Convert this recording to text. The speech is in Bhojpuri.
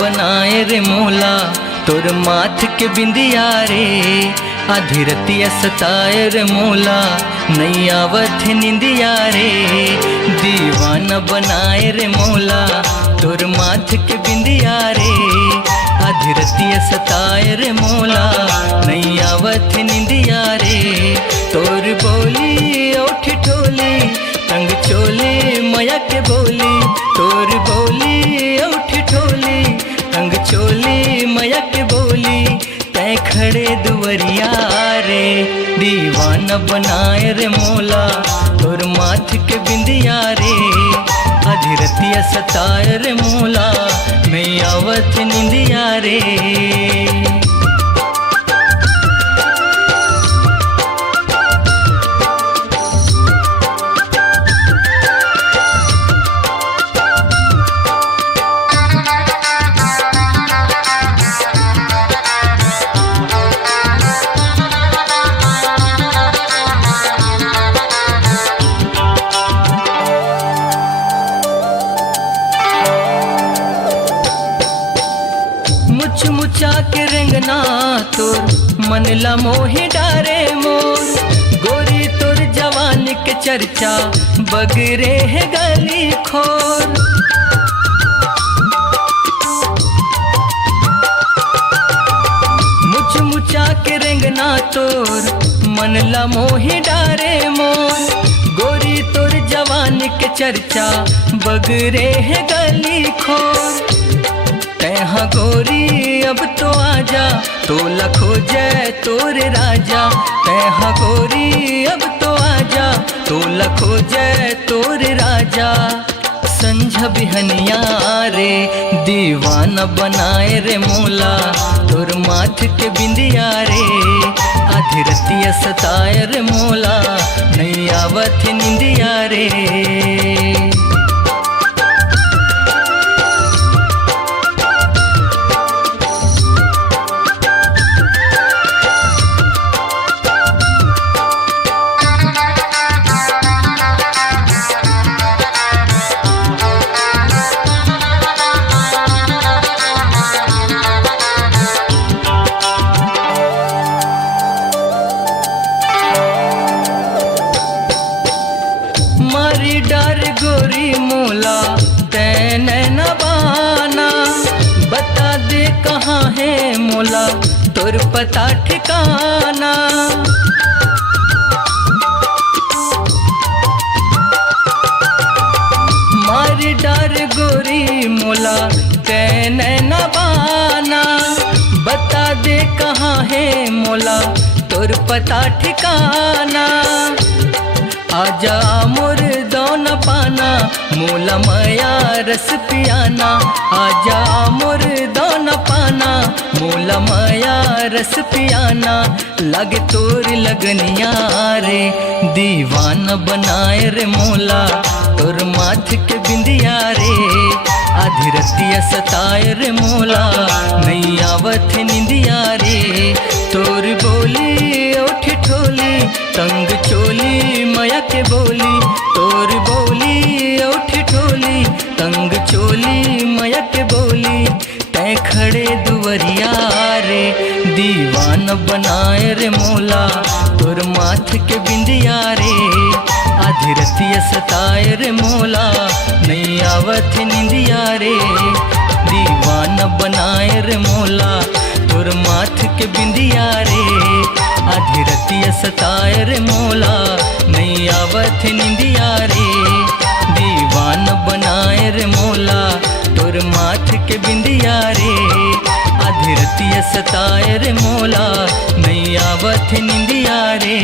बनाए रे मोला तोर माथ के बिंदिया रे। आधी रतिया सताए रे मोला नहीं आवत निंदिया रे। दीवाना बनाए रे मोला तोर माथ के बिंदिया रे। आधी रतिया सताए रे मोला नहीं आवत निंदिया रे। तोर बोली ओठ ठोली तंग चोली मया के बोली। तोर बोली ओठ ठोली तंग चोली मया के बोली। तै खड़े दुवरिया रे दीवाना बनाए रे मोला तोर माथ के बिंदिया रे। आधी रतिया सताए रे मोला नहीं आवत निंदिया रे। मुछ मुचा के रेंगना तोर मन ला मोहि डारे मोर। गोरी तोर जवान के चर्चा बगरे है गली खोर। मुछ मुचा के रेंगना तोर मन ला मोहि डारे मोर। गोरी तोर जवान के चर्चा बगरे है गली खोर। तैहा गोरी अब तो आजा तोला खोजे तोर राजा। तैहा गोरी अब तो आजा तोला खोजे तोर राजा। संझा बिहनिया रे दीवाना बनाए रे मोला तोर माथ के बिंदिया रे। आधी रतिया सताए रे मोला नहीं आवत निंदिया रे। मारी डार गोरी मोला तैने न बाना। बता दे कहाँ है मोला तोर पता ठिकाना। मारी डार गोरी मोला तैने न बाना। बता दे कहाँ है मोला तोर पता ठिकाना। आजा मोर दौन पाना मोला मया रस पियाना। आजा मोर दौन पाना मोला मया रस पियाना। लगे तोर लगनिया रे दीवाना बनाए रे मोला तोर माथ के बिंदिया रे। आधी रतिया सताए रे मोला नहीं आवत निंदिया रे। तोर बोली ओठ ठोली तंग चोली मया के बोली। तोर बोली ओठ ठोली तंग चोली मया के बोली। तै खड़े दुवरिया रे दीवाना बनाए रे मोला तोर माथ के बिंदिया रे। आधी रतिया सताए रे मोला नहीं आवत निंदिया रे। दीवाना बनाए रे मोला तोर माथ के बिंदिया रे। आधी रतिया सताए रे मोला नहीं आवत निंदिया रे। दीवाना बनाए रे मोला तोर माथ के बिंदिया रे। आधी रतिया सताए रे मोला नहीं आवत निंदिया रे।